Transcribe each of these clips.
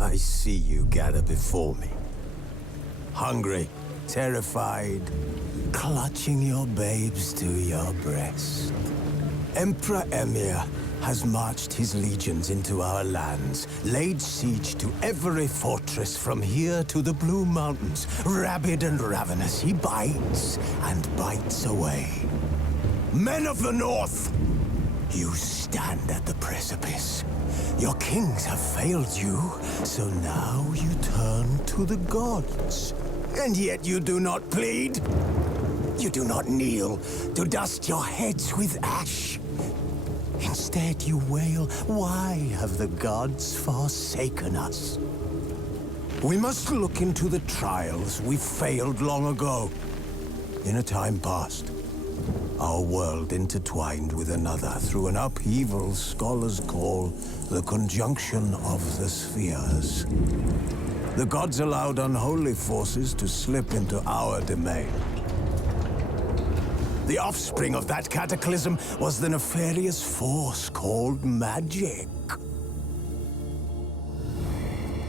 I see you gather before me. Hungry, terrified, clutching your babes to your breast. Emperor Emhyr has marched his legions into our lands, laid siege to every fortress from here to the Blue Mountains. Rabid and ravenous, he bites and bites away. Men of the North, you stand at the precipice. Your kings have failed you, so now you turn to the gods. And yet you do not plead. You do not kneel to dust your heads with ash. Instead you wail, why have the gods forsaken us? We must look into the trials we failed long ago. In a time past, our world intertwined with another through an upheaval scholars call the conjunction of the spheres. The gods allowed unholy forces to slip into our domain. The offspring of that cataclysm was the nefarious force called magic.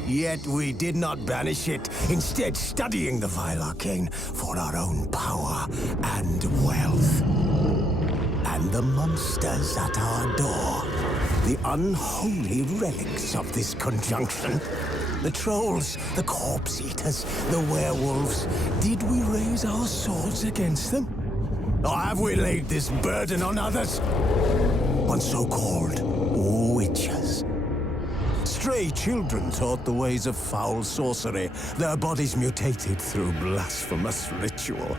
Yet we did not banish it, instead studying the vile arcane for our own power and wealth. And the monsters at our door, the unholy relics of this conjunction. The trolls, the corpse eaters, the werewolves. Did we raise our swords against them? Or have we laid this burden on others? On so-called witches. Stray children taught the ways of foul sorcery, their bodies mutated through blasphemous ritual.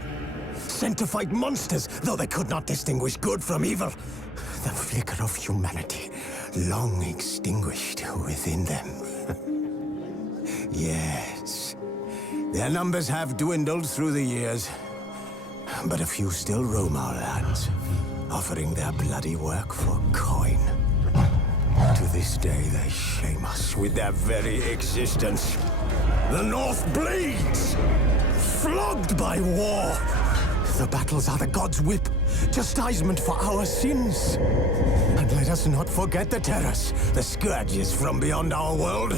Sent to fight monsters, though they could not distinguish good from evil. The flicker of humanity, long extinguished within them. Yes, their numbers have dwindled through the years. But a few still roam our lands, offering their bloody work for coin. To this day, they shame us with their very existence. The North bleeds, flogged by war. The battles are the gods' whip, chastisement for our sins. And let us not forget the terrors, the scourges from beyond our world.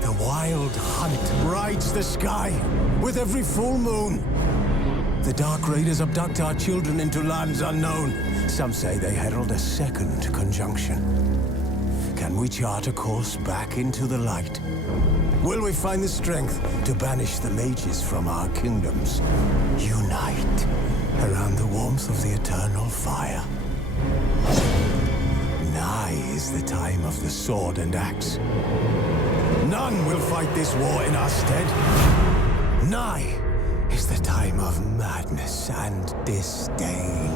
The wild hunt rides the sky with every full moon. The Dark Raiders abduct our children into lands unknown. Some say they herald a second conjunction. Can we chart a course back into the light? Will we find the strength to banish the mages from our kingdoms? Unite around the warmth of the eternal fire. Nigh is the time of the sword and axe. None will fight this war in our stead. Nigh is the time of madness and disdain.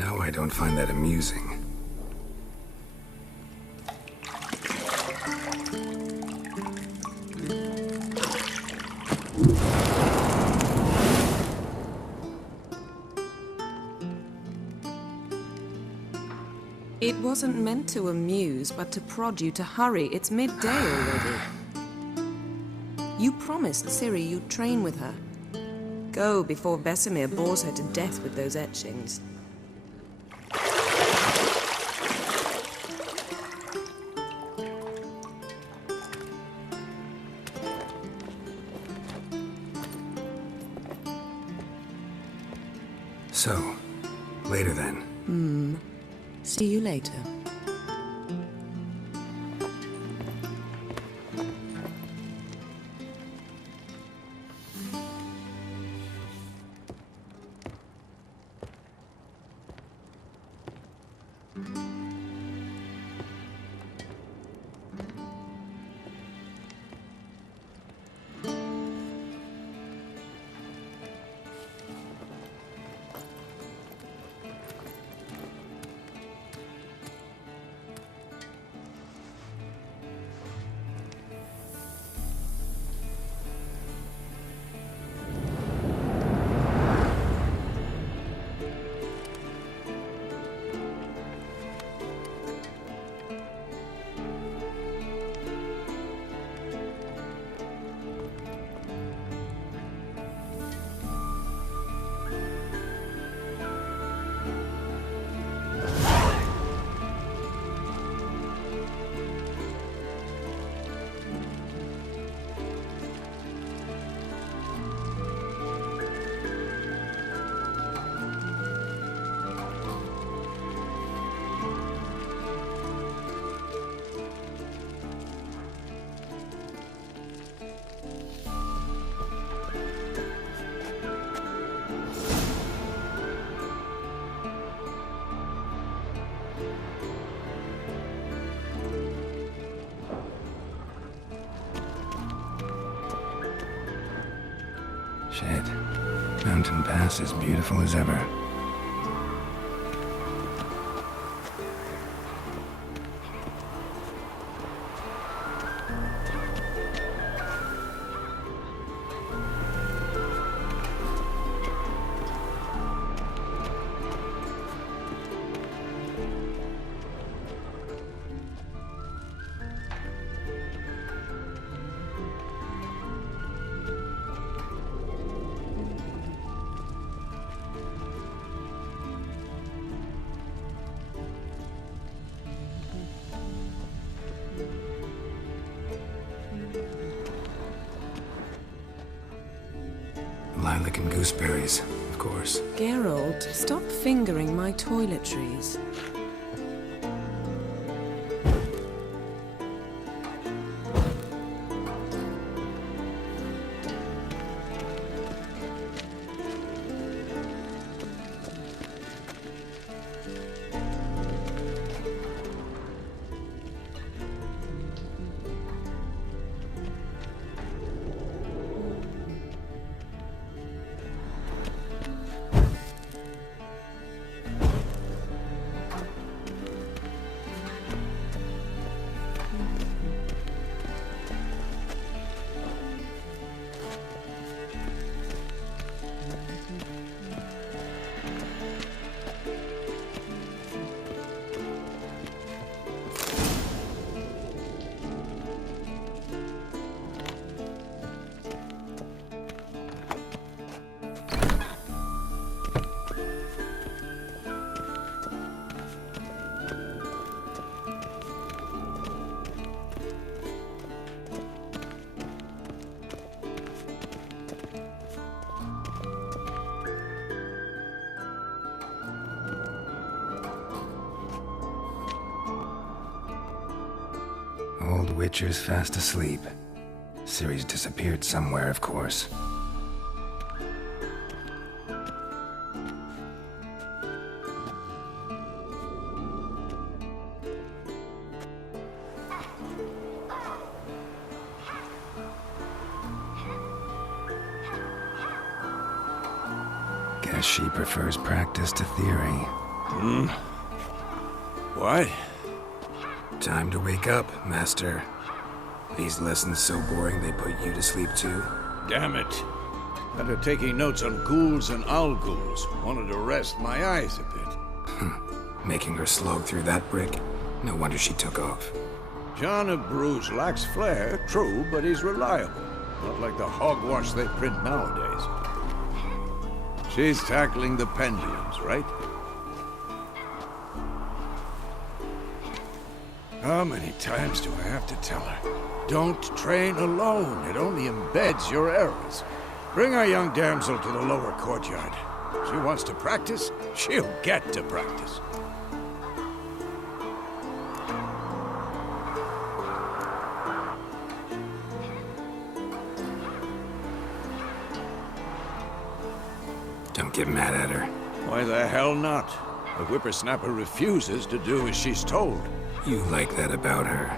know I don't find that amusing. It wasn't meant to amuse, but to prod you to hurry. It's midday already. You promised Ciri you'd train with her. Go before Vesemir bores her to death with those etchings. So, later then. See you later. Shit. Mountain Pass is beautiful as ever. Lilac and gooseberries, of course. Geralt, stop fingering my toiletries. Old Witcher's fast asleep. Ciri's disappeared somewhere, of course. Guess she prefers practice to theory. What? Time to wake up, Master. These lessons so boring they put you to sleep too? Damn it. After taking notes on ghouls and owl-ghouls, wanted to rest my eyes a bit. Making her slog through that brick? No wonder she took off. John of Bruges lacks flair, true, but he's reliable. Not like the hogwash they print nowadays. She's tackling the pendulums, right? How many times do I have to tell her? Don't train alone. It only embeds your errors. Bring our young damsel to the lower courtyard. She wants to practice, she'll get to practice. Don't get mad at her. Why the hell not? The whippersnapper refuses to do as she's told. You like that about her.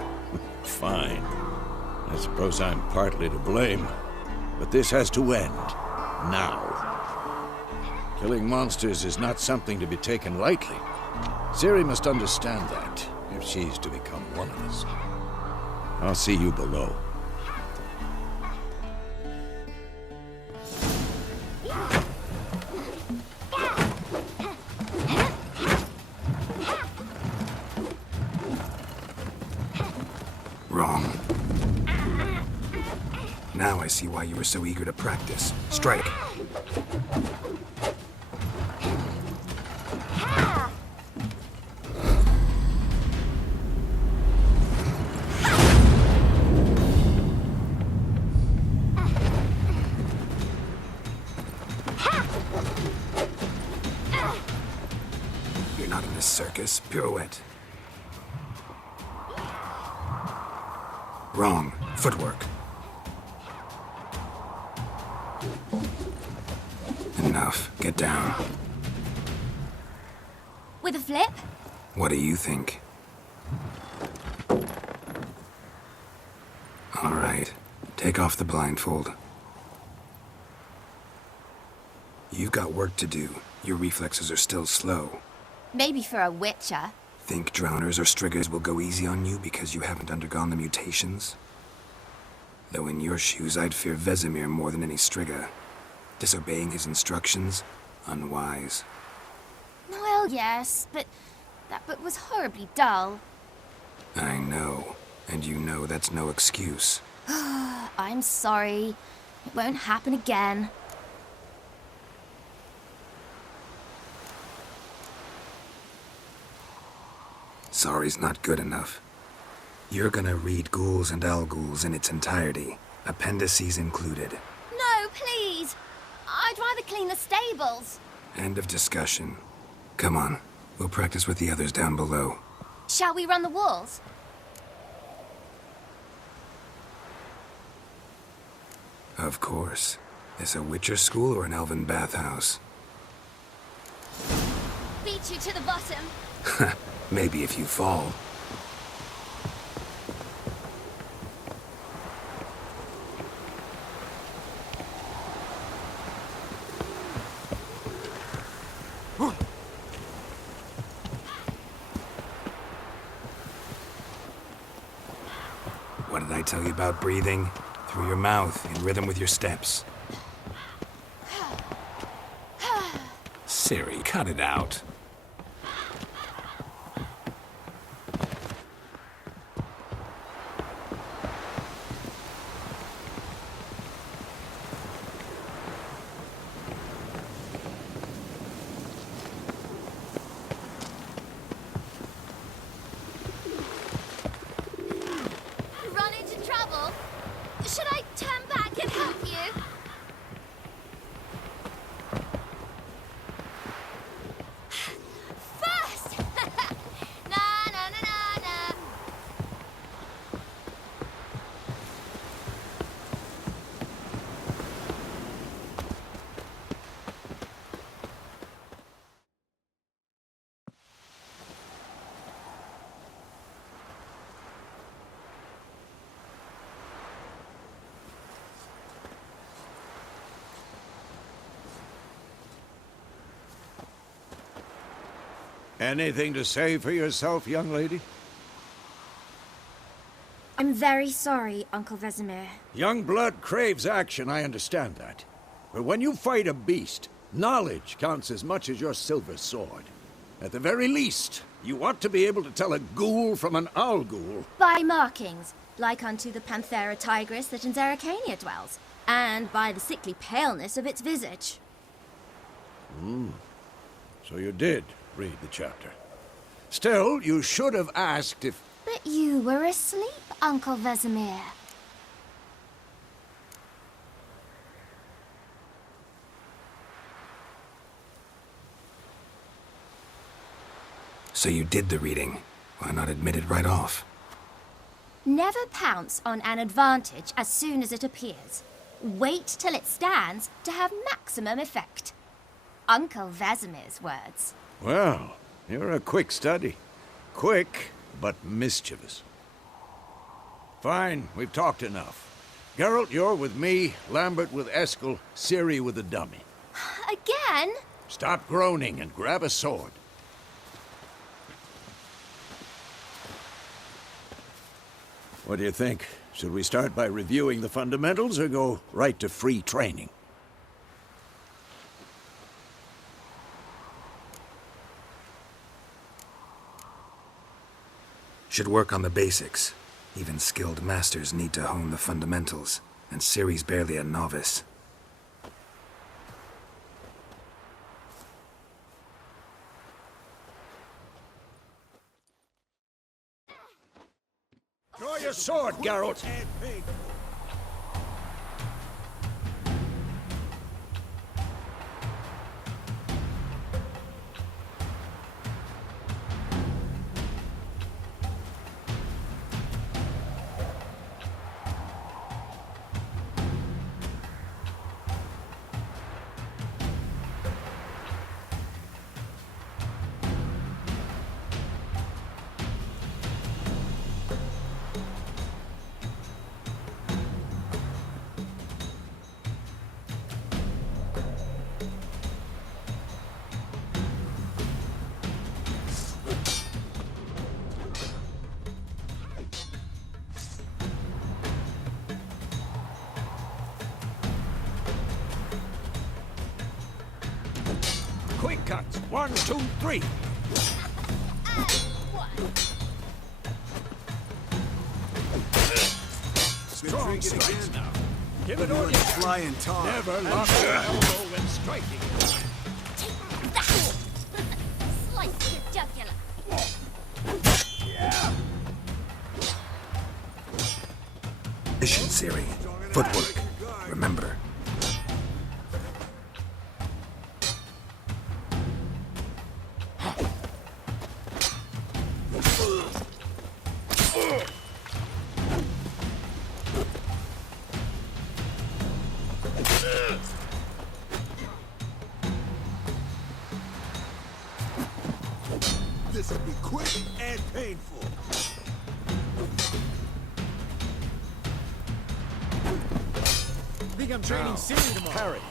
Fine. I suppose I'm partly to blame. But this has to end. Now. Killing monsters is not something to be taken lightly. Ciri must understand that, if she's to become one of us. I'll see you below. Wrong. Now I see why you were so eager to practice. Strike. You're not in this circus. Pirouette. Wrong. Footwork. Enough. Get down. With a flip? What do you think? All right. Take off the blindfold. You've got work to do. Your reflexes are still slow. Maybe for a witcher. Think drowners or striggers will go easy on you because you haven't undergone the mutations? Though in your shoes, I'd fear Vesemir more than any strigger. Disobeying his instructions? Unwise. Well, yes, but that book was horribly dull. I know. And you know that's no excuse. I'm sorry. It won't happen again. Sorry's not good enough. You're gonna read Ghouls and Owl-Ghouls in its entirety, appendices included. No, please! I'd rather clean the stables. End of discussion. Come on, we'll practice with the others down below. Shall we run the walls? Of course. Is a Witcher school or an elven bathhouse? Beat you to the bottom. Maybe if you fall. What did I tell you about breathing? Through your mouth, in rhythm with your steps. Ciri, cut it out. Run into trouble? Should I turn back and help you? Anything to say for yourself, young lady? I'm very sorry, Uncle Vesemir. Young blood craves action, I understand that. But when you fight a beast, knowledge counts as much as your silver sword. At the very least, you want to be able to tell a ghoul from an owl ghoul. By markings, like unto the Panthera tigris that in Zeracania dwells, and by the sickly paleness of its visage. So you did read the chapter. Still, you should have asked if... But you were asleep, Uncle Vesemir. So you did the reading. Why not admit it right off? Never pounce on an advantage as soon as it appears. Wait till it stands to have maximum effect. Uncle Vesemir's words. Well, you're a quick study. Quick, but mischievous. Fine, we've talked enough. Geralt, you're with me, Lambert with Eskel, Ciri with the dummy. Again? Stop groaning and grab a sword. What do you think? Should we start by reviewing the fundamentals or go right to free training? Should work on the basics. Even skilled masters need to hone the fundamentals, and Ciri's barely a novice. Draw your sword, Geralt! Quick cuts. 1, 2, 3. Strong strikes now. Give it all you got. Flying tar. Never lock your elbow when striking. Take that! Slice your jugular. Mission, Ciri. Footwork. Remember. This will be quick and painful. Think I'm training Ciri tomorrow. Parry.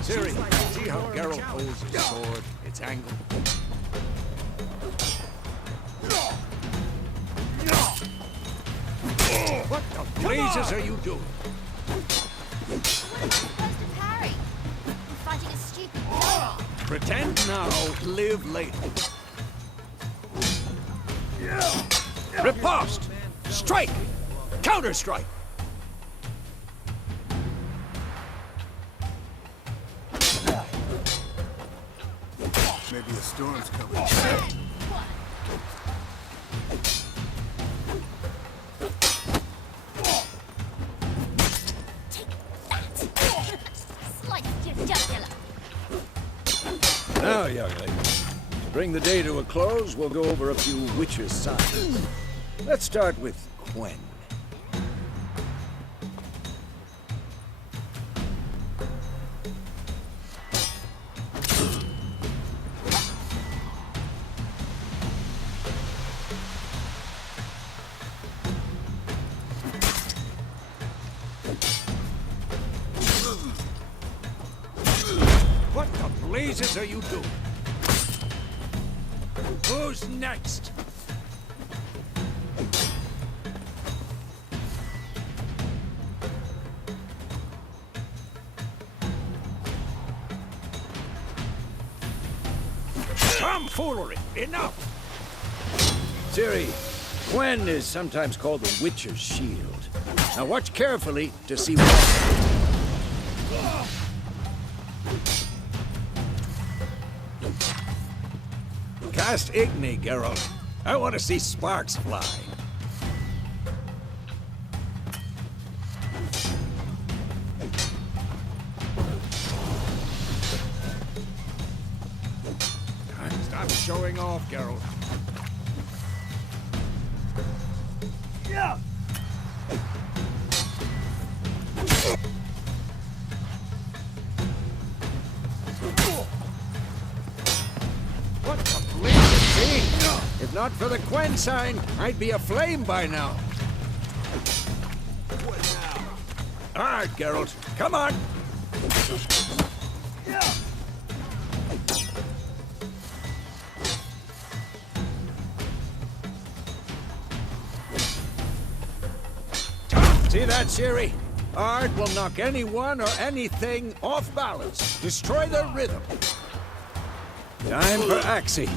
Ciri, see how Geralt holds his sword? Its angle. What the blazes are you doing? What are you supposed to parry? I'm fighting a stupid dog. Pretend now, live later. Riposte! Strike! Counter-strike! Maybe a storm's coming. Slice your jugular. Now, young lady, to bring the day to a close, we'll go over a few witches' signs. Let's start with Quen. What the blazes are you doing? Who's next? Tomfoolery! Enough! Ciri, Gwen is sometimes called the Witcher's Shield. Now watch carefully to see what... Cast Igni, Geralt. I want to see sparks fly. Stop showing off, Geralt. Yeah. What the blazing thing? If not for the Quen sign, I'd be aflame by now. What now? All right, Geralt. Come on. See that, Ciri? Art will knock anyone or anything off balance. Destroy their rhythm. Time for Axii.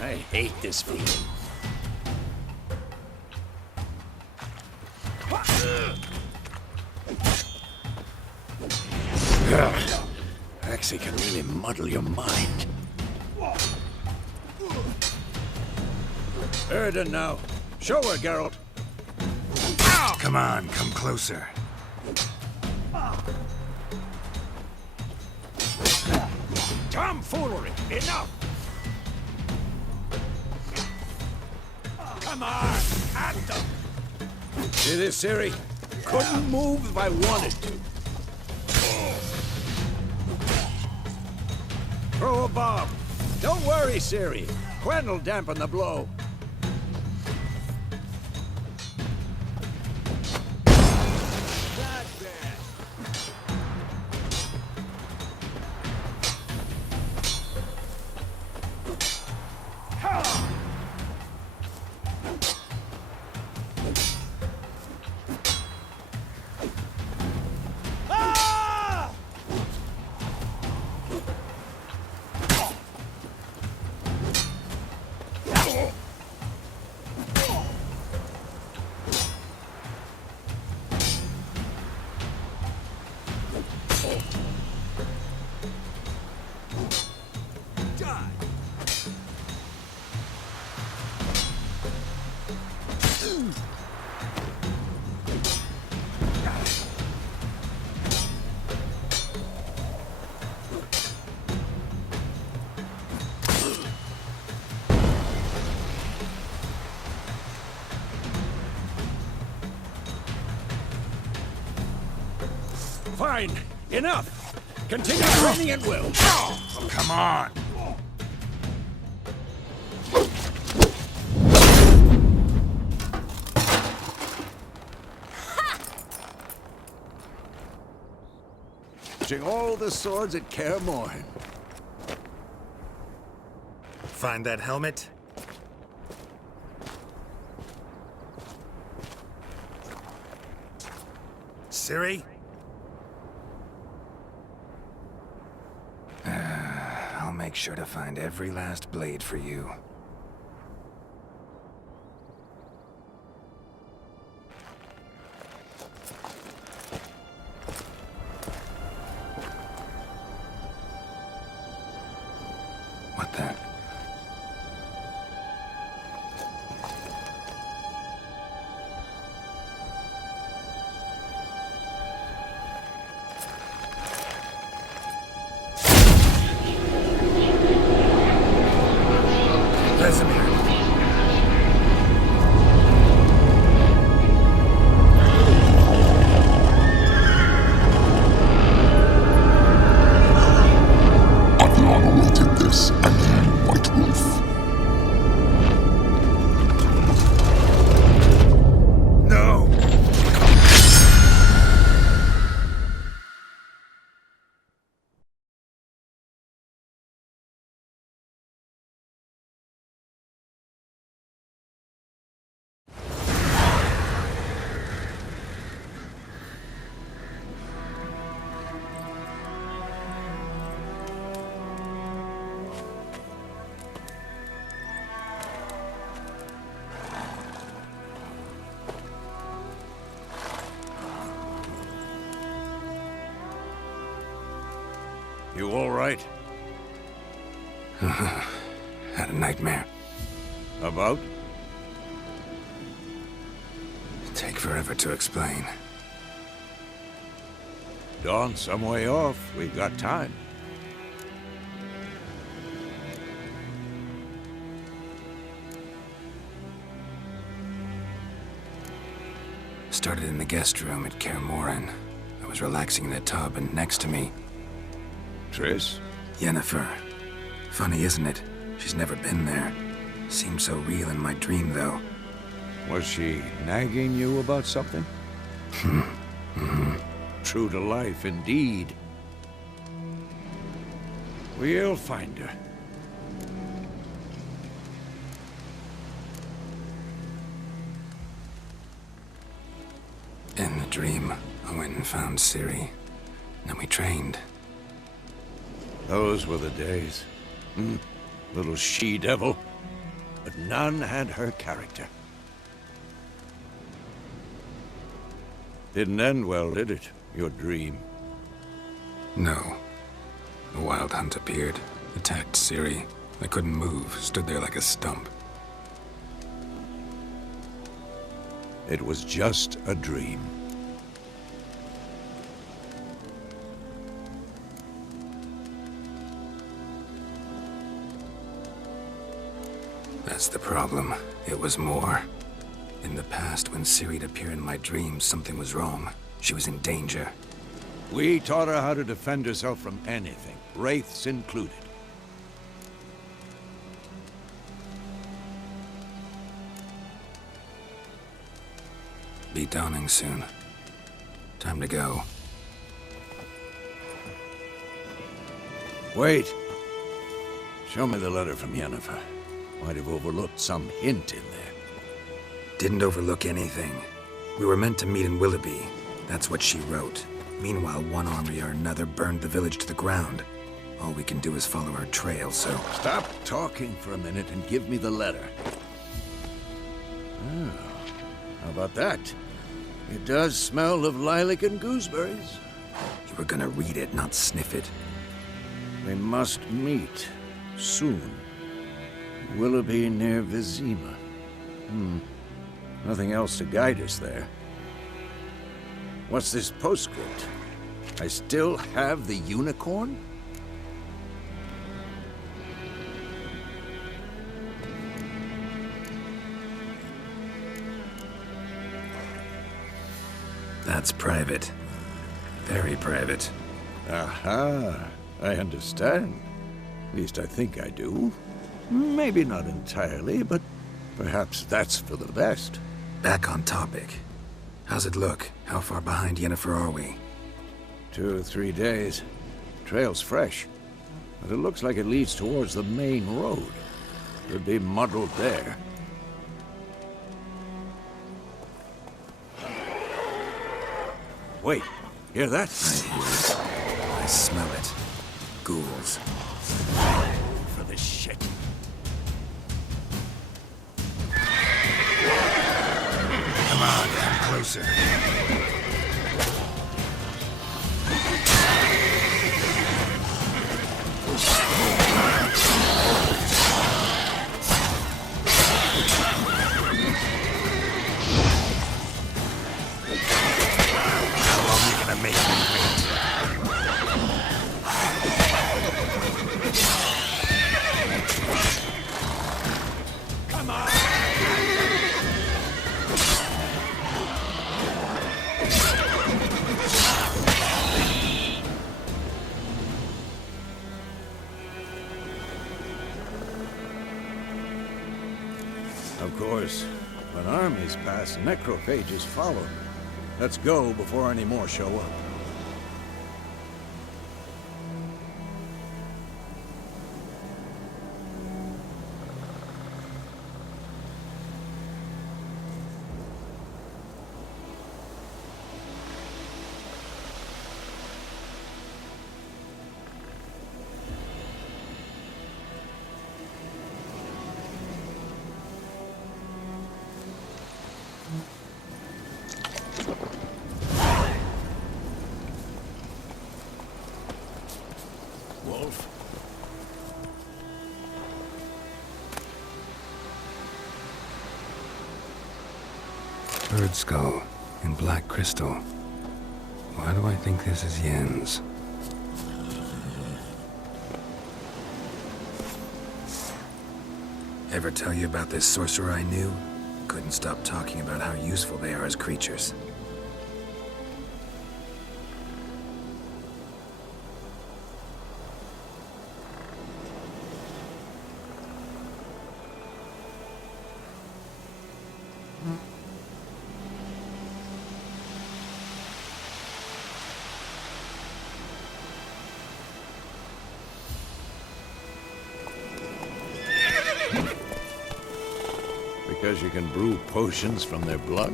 I hate this feeling. Axii can really muddle your mind. Erden now. Show her, Geralt. Come on, come closer. Tomfoolery! Enough! Come on! At them! See this, Ciri? Couldn't move if I wanted to. Throw a bomb. Don't worry, Ciri. Quen will dampen the blow. Fine. Enough. Continue training at will. Come on. Using all the swords at Kaer Morhen. Find that helmet? Ciri? I'll make sure to find every last blade for you. What the? right? Had a nightmare. About? Take forever to explain. Dawn's some way off. We've got time. Started in the guest room at Kaer Morhen. I was relaxing in a tub, and next to me, Triss? Yennefer. Funny, isn't it? She's never been there. Seemed so real in my dream, though. Was she nagging you about something? True to life, indeed. We'll find her. In the dream, I went and found Ciri. Then we trained. Those were the days. Little she-devil. But none had her character. Didn't end well, did it? Your dream? No. A wild hunt appeared, attacked Ciri. I couldn't move, stood there like a stump. It was just a dream. That's the problem. It was more. In the past, when Ciri'd appear in my dreams, something was wrong. She was in danger. We taught her how to defend herself from anything, wraiths included. Be dawning soon. Time to go. Wait. Show me the letter from Yennefer. Might have overlooked some hint in there. Didn't overlook anything. We were meant to meet in Willoughby. That's what she wrote. Meanwhile, one army or another burned the village to the ground. All we can do is follow her trail, so... Stop talking for a minute and give me the letter. Oh, how about that? It does smell of lilac and gooseberries. You were gonna read it, not sniff it. We must meet. Soon. Willoughby near Vizima. Nothing else to guide us there. What's this postscript? I still have the unicorn? That's private. Very private. Aha, I understand. At least I think I do. Maybe not entirely, but perhaps that's for the best. Back on topic. How's it look? How far behind Yennefer are we? 2 or 3 days. Trail's fresh, but it looks like it leads towards the main road. Could be muddled there. Wait, hear that? I hear it. I smell it. Ghouls. For this shit. Come on, come closer. How long you gonna make me wait? Come on! Of course, when armies pass, necrophages follow. Let's go before any more show up. Bird skull and black crystal. Why do I think this is Yen's? Ever tell you about this sorcerer I knew? Couldn't stop talking about how useful they are as creatures. Because you can brew potions from their blood?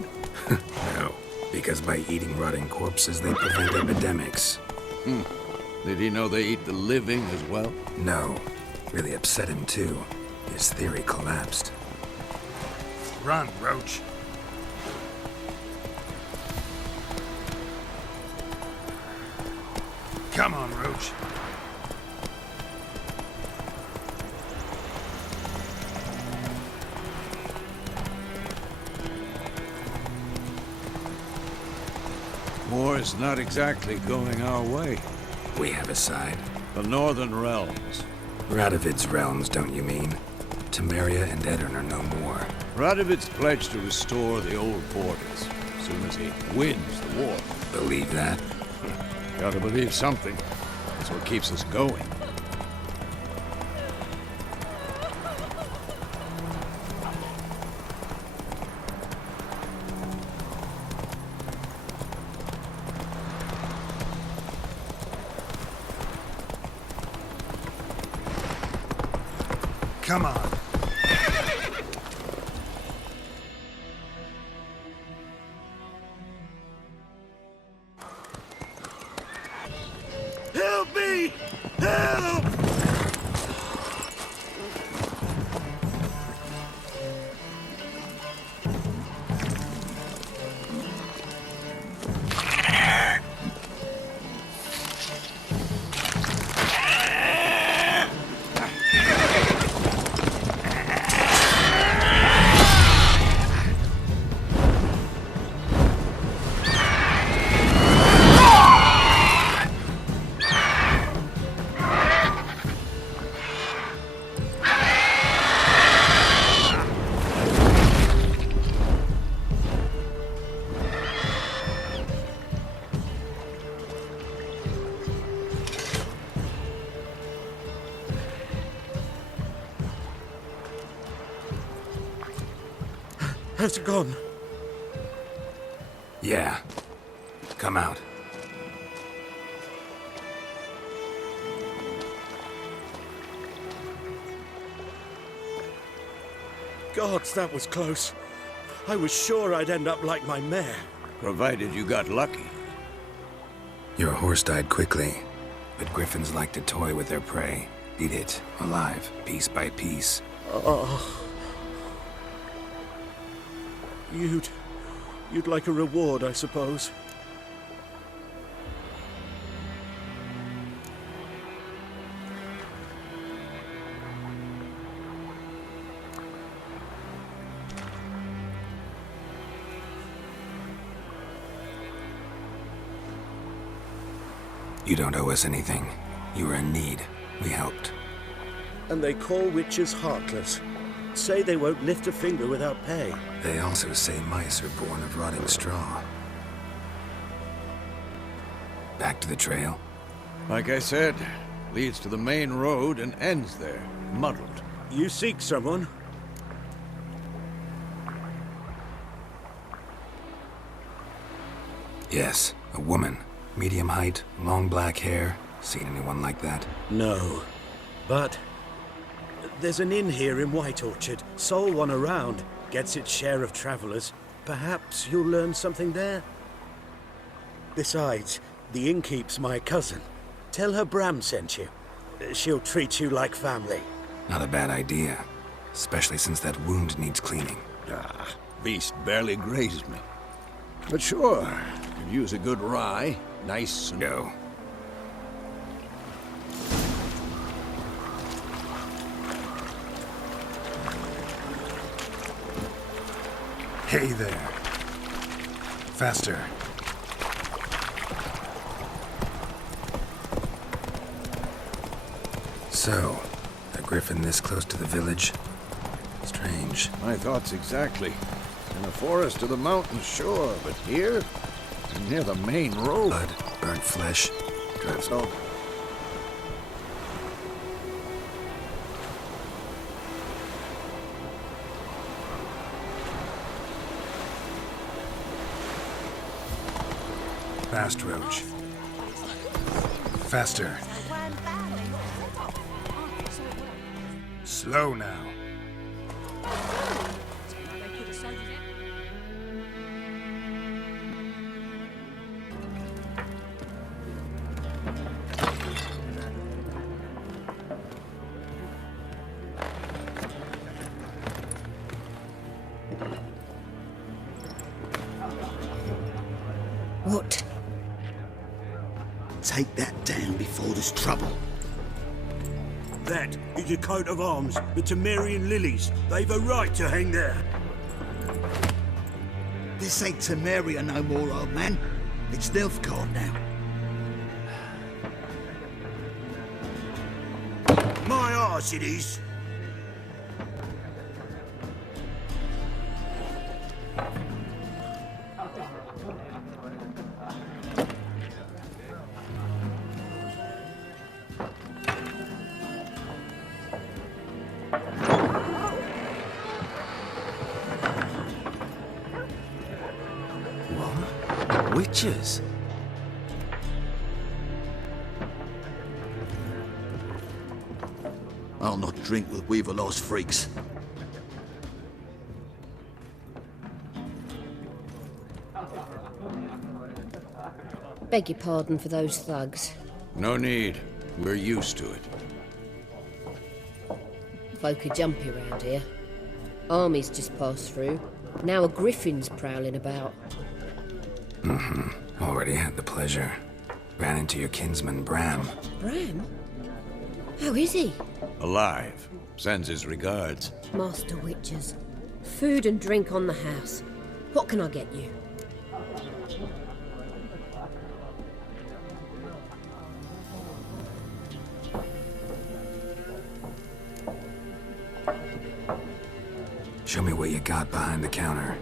No, because by eating rotting corpses, they prevent epidemics. Did he know they eat the living as well? No, really upset him too. His theory collapsed. Run, Roach. Come on, Roach. War's not exactly going our way. We have a side. The Northern Realms. Radovid's realms, don't you mean? Temeria and Edirn are no more. Radovid's pledged to restore the old borders as soon as he wins the war. Believe that? Gotta believe something. That's what keeps us going. Come on. Help me! Help! Has it gone? Yeah. Come out. Gods, that was close. I was sure I'd end up like my mare. Provided you got lucky. Your horse died quickly, but griffins like to toy with their prey. Eat it, alive, piece by piece. You'd like a reward, I suppose. You don't owe us anything. You were in need. We helped. And they call witches heartless. Say they won't lift a finger without pay. They also say mice are born of rotting straw. Back to the trail? Like I said, leads to the main road and ends there, muddled. You seek someone? Yes, a woman. Medium height, long black hair. Seen anyone like that? No. But there's an inn here in White Orchard. Sole one around. Gets its share of travelers. Perhaps you'll learn something there? Besides, the innkeep's my cousin. Tell her Bram sent you. She'll treat you like family. Not a bad idea. Especially since that wound needs cleaning. Beast barely grazed me. But sure, could use a good rye. Nice and... Go. Hey there. Faster. So, a griffin this close to the village? Strange. My thoughts exactly. In the forest or the mountains, sure, but here? Near the main road. Blood, burnt flesh, drives all. Fast, Roach. Faster. Slow now. What? Take that down before there's trouble. That is a coat of arms, the Temerian lilies. They've a right to hang there. This ain't Temeria no more, old man. It's Nilfgaard now. My arse it is. Witches? I'll not drink with Weaverlaw's freaks. Beg your pardon for those thugs. No need. We're used to it. Folk are jumpy around here. Armies just passed through. Now a griffin's prowling about. Already had the pleasure. Ran into your kinsman, Bram. Bram? How is he? Alive. Sends his regards. Master Witchers. Food and drink on the house. What can I get you? Show me what you got behind the counter.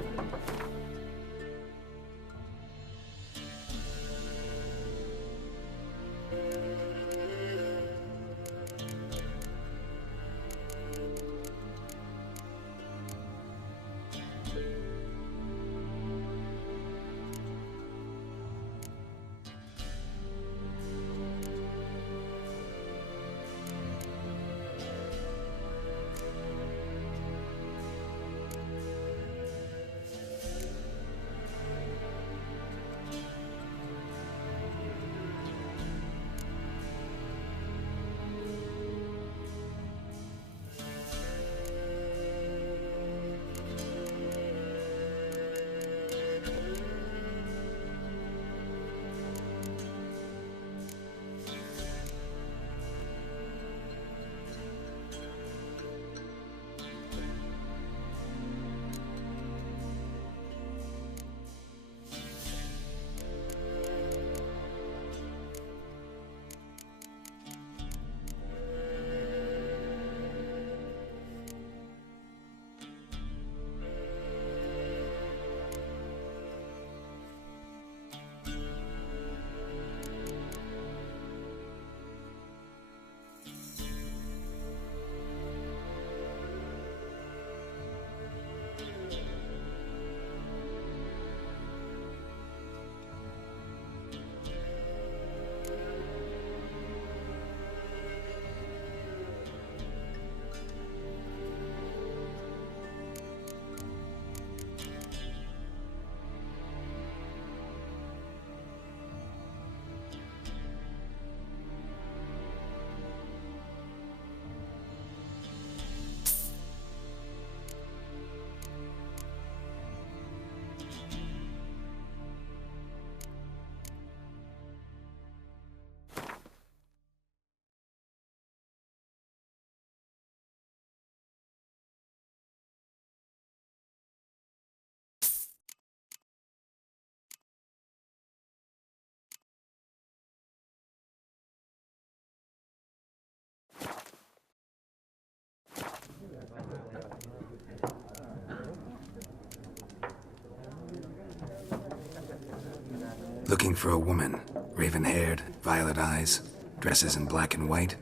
Looking for a woman. Raven-haired, violet eyes, dresses in black and white.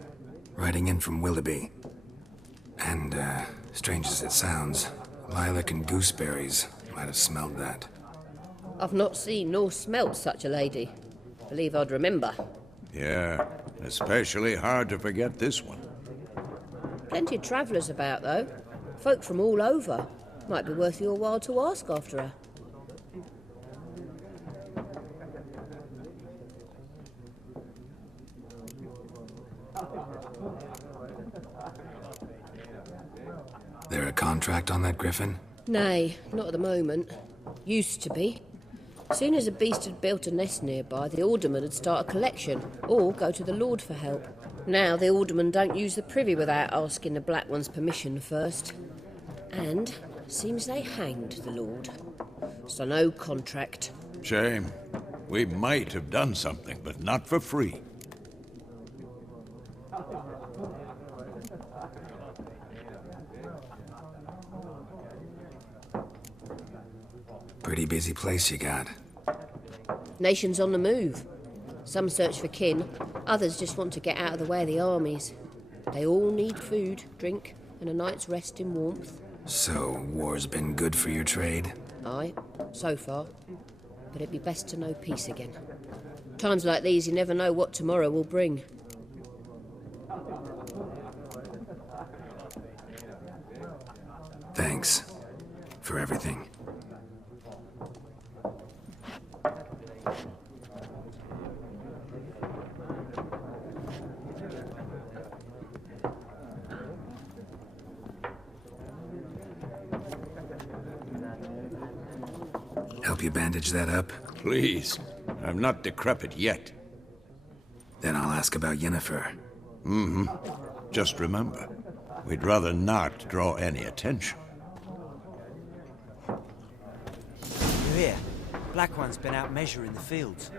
Riding in from Willoughby. And, strange as it sounds, lilac and gooseberries might have smelled that. I've not seen nor smelt such a lady. Believe I'd remember. Yeah, especially hard to forget this one. Plenty of travellers about, though. Folk from all over. Might be worth your while to ask after her. There a contract on that griffin? Nay, not at the moment. Used to be. Soon as a beast had built a nest nearby, the alderman would start a collection, or go to the Lord for help. Now the alderman don't use the privy without asking the Black One's permission first. And seems they hanged the Lord. So no contract. Shame. We might have done something, but not for free. Pretty busy place you got. Nations on the move. Some search for kin, others just want to get out of the way of the armies. They all need food, drink, and a night's rest in warmth. So, war's been good for your trade? Aye, so far. But it'd be best to know peace again. Times like these, you never know what tomorrow will bring. Thanks for everything. Help you bandage that up? Please. I'm not decrepit yet. Then I'll ask about Yennefer. Just remember, we'd rather not draw any attention. You hear? Black One's been out measuring the fields.